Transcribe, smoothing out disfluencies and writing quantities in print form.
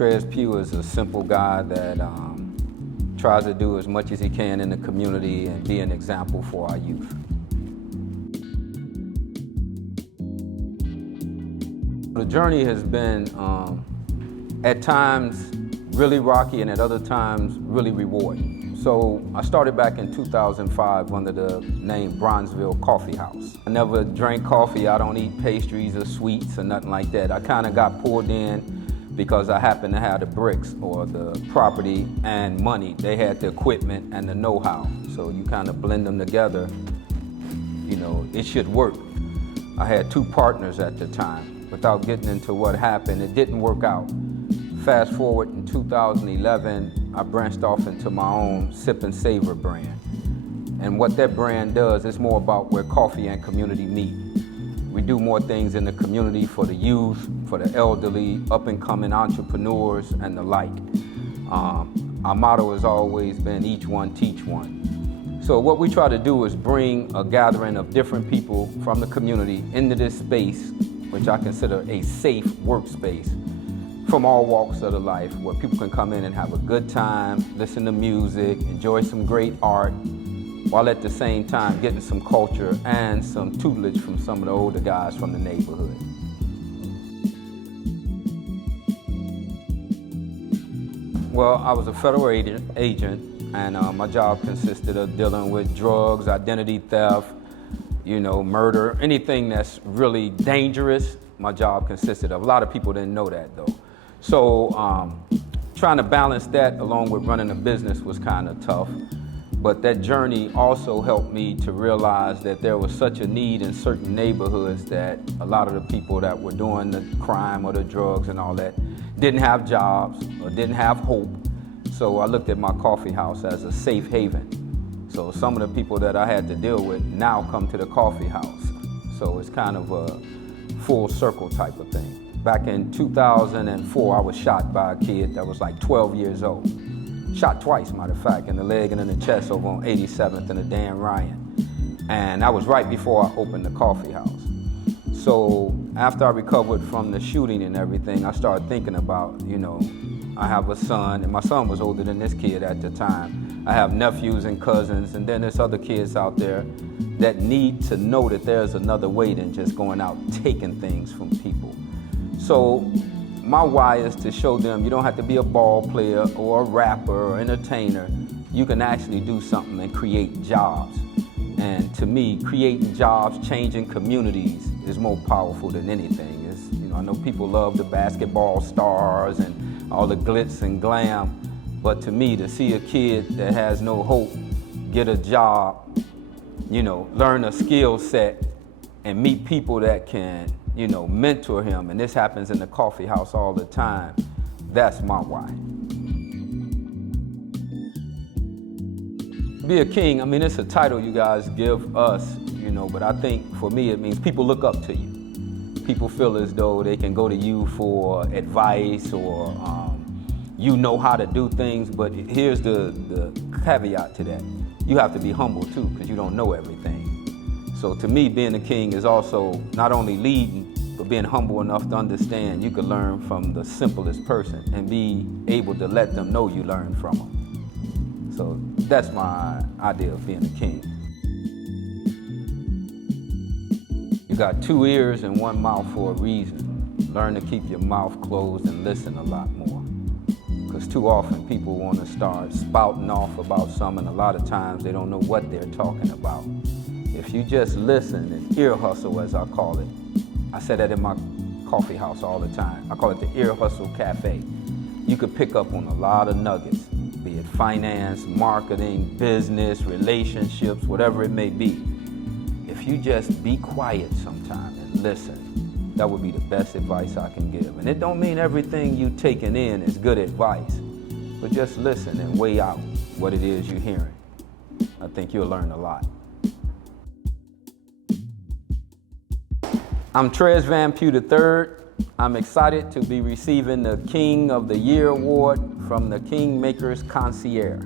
Trez Pugh is a simple guy that tries to do as much as he can in the community and be an example for our youth. The journey has been, at times, really rocky and at other times, really rewarding. So I started back in 2005 under the name Bronzeville Coffee House. I never drank coffee, I don't eat pastries or sweets or nothing like that. I kind of got pulled in because I happened to have the bricks or the property and money. They had the equipment and the know-how. So you kind of blend them together, you know, it should work. I had two partners at the time. Without getting into what happened, it didn't work out. Fast forward in 2011, I branched off into my own Sip and Savor brand. And what that brand does is more about where coffee and community meet. We do more things in the community for the youth, for the elderly, up-and-coming entrepreneurs, and the like. Our motto has always been, each one, teach one. So what we try to do is bring a gathering of different people from the community into this space, which I consider a safe workspace, from all walks of the life, where people can come in and have a good time, listen to music, enjoy some great art, while at the same time getting some culture and some tutelage from some of the older guys from the neighborhood. Well, I was a federal agent, and my job consisted of dealing with drugs, identity theft, you know, murder, anything that's really dangerous. My job consisted of. A lot of people didn't know that though. So trying to balance that along with running a business was kind of tough. But that journey also helped me to realize that there was such a need in certain neighborhoods that a lot of the people that were doing the crime or the drugs and all that didn't have jobs or didn't have hope. So I looked at my coffee house as a safe haven. So some of the people that I had to deal with now come to the coffee house. So it's kind of a full circle type of thing. Back in 2004, I was shot by a kid that was like 12 years old. Shot twice, matter of fact, in the leg and in the chest over on 87th and the Dan Ryan. And that was right before I opened the coffee house. So after I recovered from the shooting and everything, I started thinking about, you know, I have a son, and my son was older than this kid at the time. I have nephews and cousins, and then there's other kids out there that need to know that there's another way than just going out taking things from people. So my why is to show them you don't have to be a ball player or a rapper or entertainer. You can actually do something and create jobs. And to me, creating jobs, changing communities is more powerful than anything. It's, you know, I know people love the basketball stars and all the glitz and glam, but to me, to see a kid that has no hope get a job, you know, learn a skill set and meet people that can, you know, mentor him, and this happens in the coffee house all the time, that's my why. Be a king, I mean, it's a title you guys give us, you know, but I think for me it means people look up to you. People feel as though they can go to you for advice or you know how to do things, but here's the caveat to that. You have to be humble too, because you don't know everything. So to me, being a king is also not only leading, but being humble enough to understand you can learn from the simplest person and be able to let them know you learned from them. So that's my idea of being a king. You got two ears and one mouth for a reason. Learn to keep your mouth closed and listen a lot more. Because too often people want to start spouting off about something, and a lot of times they don't know what they're talking about. If you just listen and ear hustle, as I call it, I say that in my coffee house all the time. I call it the Ear Hustle Cafe. You could pick up on a lot of nuggets, be it finance, marketing, business, relationships, whatever it may be. If you just be quiet sometime and listen, that would be the best advice I can give. And it don't mean everything you taking in is good advice, but just listen and weigh out what it is you're hearing. I think you'll learn a lot. I'm Trez Pugh III. I'm excited to be receiving the King of the Year Award from the Kingmakers Concierge.